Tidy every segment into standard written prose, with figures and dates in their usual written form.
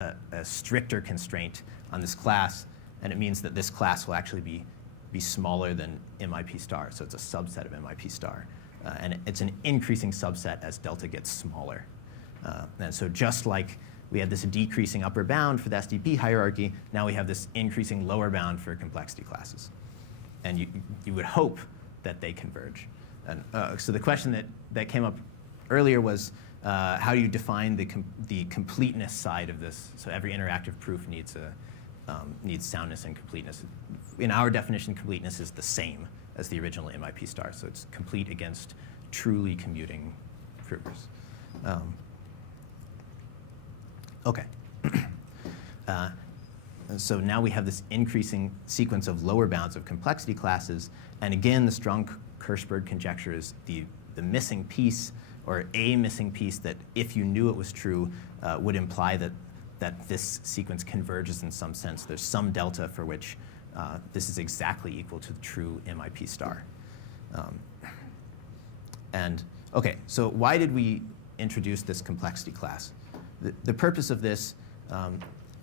a stricter constraint on this class, and it means that this class will actually be smaller than MIPstar, so it's a subset of MIPstar. And it's an increasing subset as delta gets smaller. And so just like we had this decreasing upper bound for the SDP hierarchy, now we have this increasing lower bound for complexity classes. And you would hope that they converge. And so the question that came up earlier was, how do you define the completeness side of this? So every interactive proof needs soundness and completeness. In our definition, completeness is the same as the original MIPstar, so it's complete against truly commuting provers. OK. And so now we have this increasing sequence of lower bounds of complexity classes. And again, the Strong Kirchberg conjecture is the missing piece, or a missing piece that, if you knew it was true, would imply that this sequence converges in some sense. There's some delta for which this is exactly equal to the true MIPstar. And OK, so why did we introduce this complexity class? The purpose of this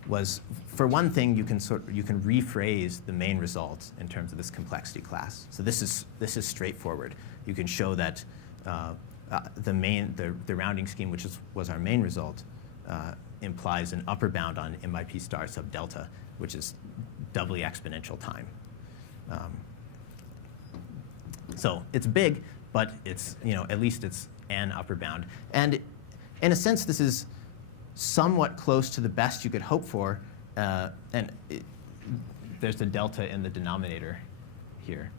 was, for one thing, you can rephrase the main result in terms of this complexity class. So this is straightforward. You can show that the rounding scheme, which was our main result, implies an upper bound on MIPstar sub delta, which is doubly exponential time. So it's big, but it's, at least it's an upper bound. And in a sense, this is somewhat close to the best you could hope for. There's a delta in the denominator here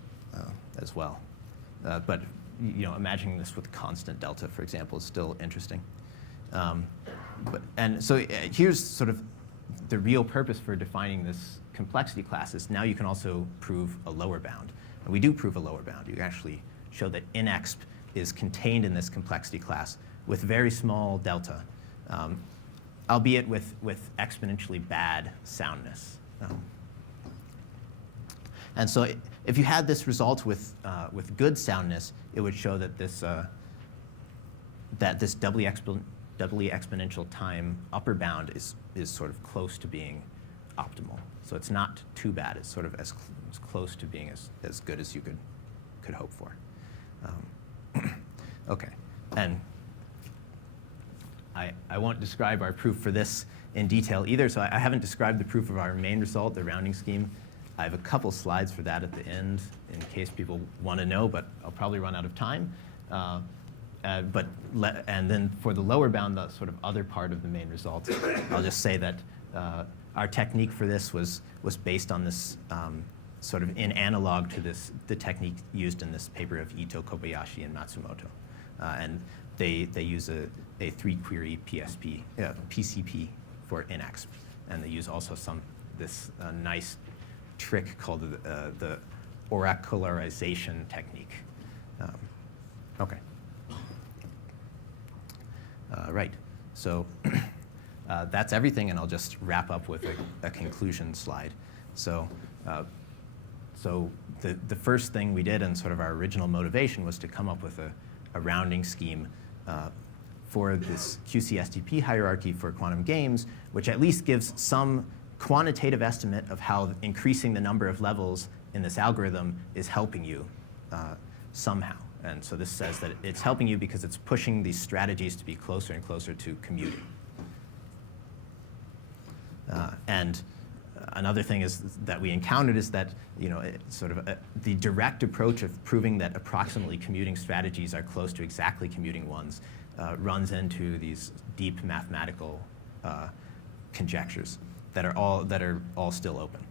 as well. But imagining this with constant delta, for example, is still interesting. And so here's sort of the real purpose for defining this complexity class is now you can also prove a lower bound. And we do prove a lower bound. You can actually show that NEXP is contained in this complexity class with very small delta, albeit with exponentially bad soundness. And so if you had this result with good soundness, it would show that this doubly exponential time upper bound is sort of close to being optimal. So it's not too bad. It's sort of as close to being as good as you could hope for. OK. And I won't describe our proof for this in detail either. So I haven't described the proof of our main result, the rounding scheme. I have a couple slides for that at the end in case people want to know, but I'll probably run out of time. And then for the lower bound, the sort of other part of the main result, I'll just say that our technique for this was based on this sort of in analog to the technique used in this paper of Ito, Kobayashi, and Matsumoto. And they use a 3-query PCP for NEXP. And they use also this nice trick called the oracularization technique. OK. Right. So that's everything, and I'll just wrap up with a conclusion slide. So the first thing we did, and sort of our original motivation, was to come up with a rounding scheme for this QC-SDP hierarchy for quantum games, which at least gives some quantitative estimate of how increasing the number of levels in this algorithm is helping you somehow. And so this says that it's helping you because it's pushing these strategies to be closer and closer to commuting. And another thing that we encountered is that the direct approach of proving that approximately commuting strategies are close to exactly commuting ones runs into these deep mathematical conjectures that are all still open.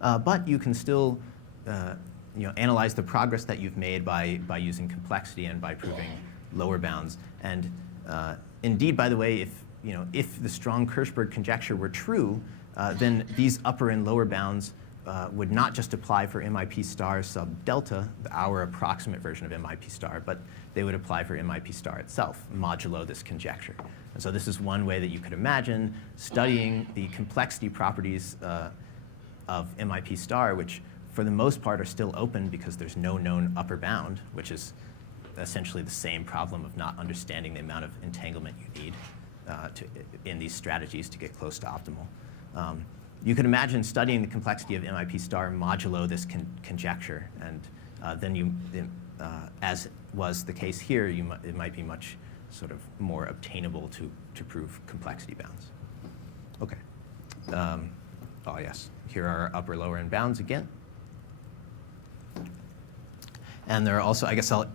But you can still analyze the progress that you've made by using complexity and by proving lower bounds. And indeed, by the way, if the Strong Kirchberg conjecture were true, then these upper and lower bounds would not just apply for MIPstar sub delta, our approximate version of MIPstar, but they would apply for MIPstar itself, modulo this conjecture. And so this is one way that you could imagine studying the complexity properties of MIPstar, which for the most part are still open because there's no known upper bound, which is essentially the same problem of not understanding the amount of entanglement you need. in these strategies to get close to optimal. You could imagine studying the complexity of MIPstar modulo this conjecture, and then as was the case here, it might be much sort of more obtainable to prove complexity bounds. Okay. Oh yes, here are upper lower end bounds again. And there are also, I guess I'll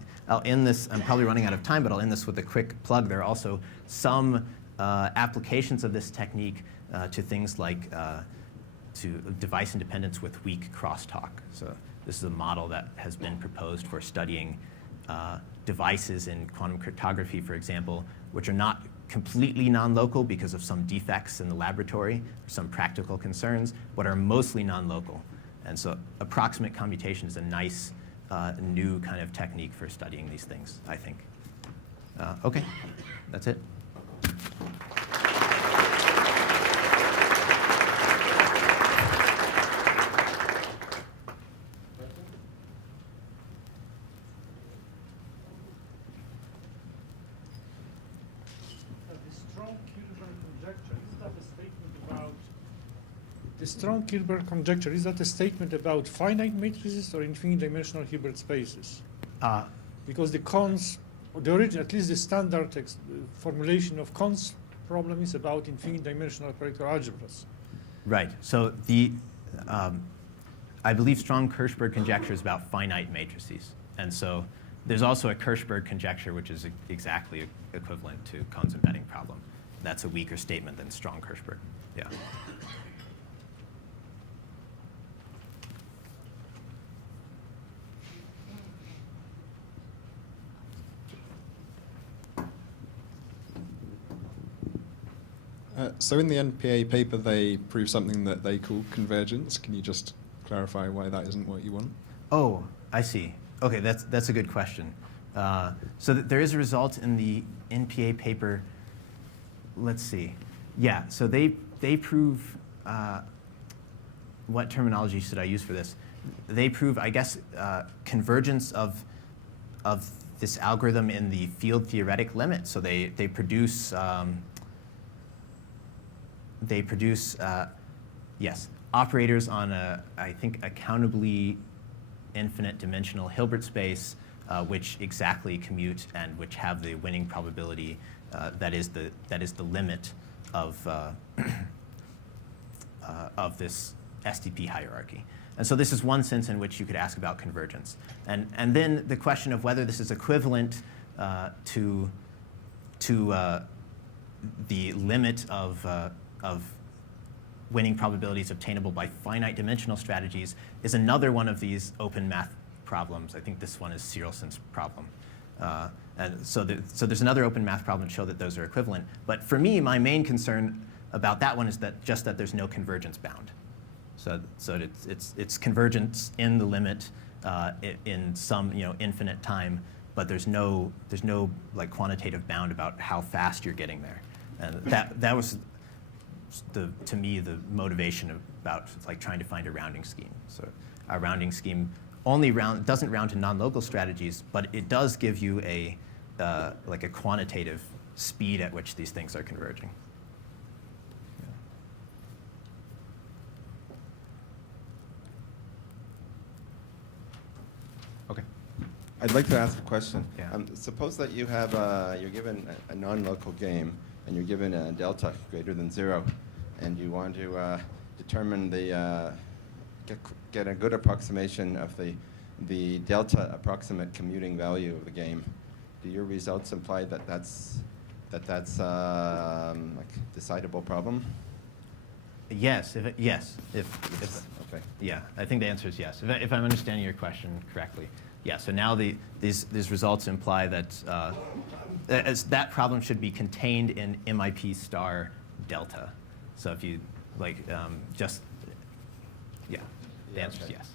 end this, I'm probably running out of time, but I'll end this with a quick plug. There are also some applications of this technique to things like to device independence with weak crosstalk. So this is a model that has been proposed for studying devices in quantum cryptography, for example, which are not completely non-local because of some defects in the laboratory, or some practical concerns, but are mostly non-local. And so approximate commutation is a nice new kind of technique for studying these things, I think. Okay, that's it. The Strong Kirchberg Conjecture, is that a statement about finite matrices or infinite-dimensional Hilbert spaces? Because the cons, the original, at least the standard formulation of cons problem is about infinite-dimensional operator algebras. Right. So I believe Strong Kirchberg Conjecture is about finite matrices. And so there's also a Kirchberg Conjecture, which is exactly equivalent to Cohn's embedding problem. That's a weaker statement than Strong Kirchberg. Yeah. So in the NPA paper, they prove something that they call convergence. Can you just clarify why that isn't what you want? Oh, I see. Okay, that's a good question. So there is a result in the NPA paper. Let's see. Yeah, so they prove, what terminology should I use for this? They prove, I guess, convergence of this algorithm in the field-theoretic limit. So they produce yes, operators on I think, accountably infinite dimensional Hilbert space, which exactly commute and which have the winning probability that is the limit of this STP hierarchy. And so this is one sense in which you could ask about convergence. And then the question of whether this is equivalent to the limit of winning probabilities obtainable by finite dimensional strategies is another one of these open math problems. I think this one is Cyrilson's problem. And so there's another open math problem to show that those are equivalent. But for me, my main concern about that one is that there's no convergence bound. So it's convergence in the limit in some infinite time, but there's no like quantitative bound about how fast you're getting there. And that was to me the motivation about like trying to find a rounding scheme. So our rounding scheme doesn't round to non-local strategies, but it does give you like a quantitative speed at which these things are converging. Okay. I'd like to ask a question. Yeah. Suppose that you have you're given a non-local game, and you're given a delta greater than 0, and you want to determine get a good approximation of the delta approximate commuting value of the game. Do your results imply that that's like a decidable problem? Yes. Yes. If okay. Yeah, I think the answer is yes. If I'm understanding your question correctly. Yeah, so now these results imply that that problem should be contained in MIPstar delta. So if you like yeah, the answer is yes.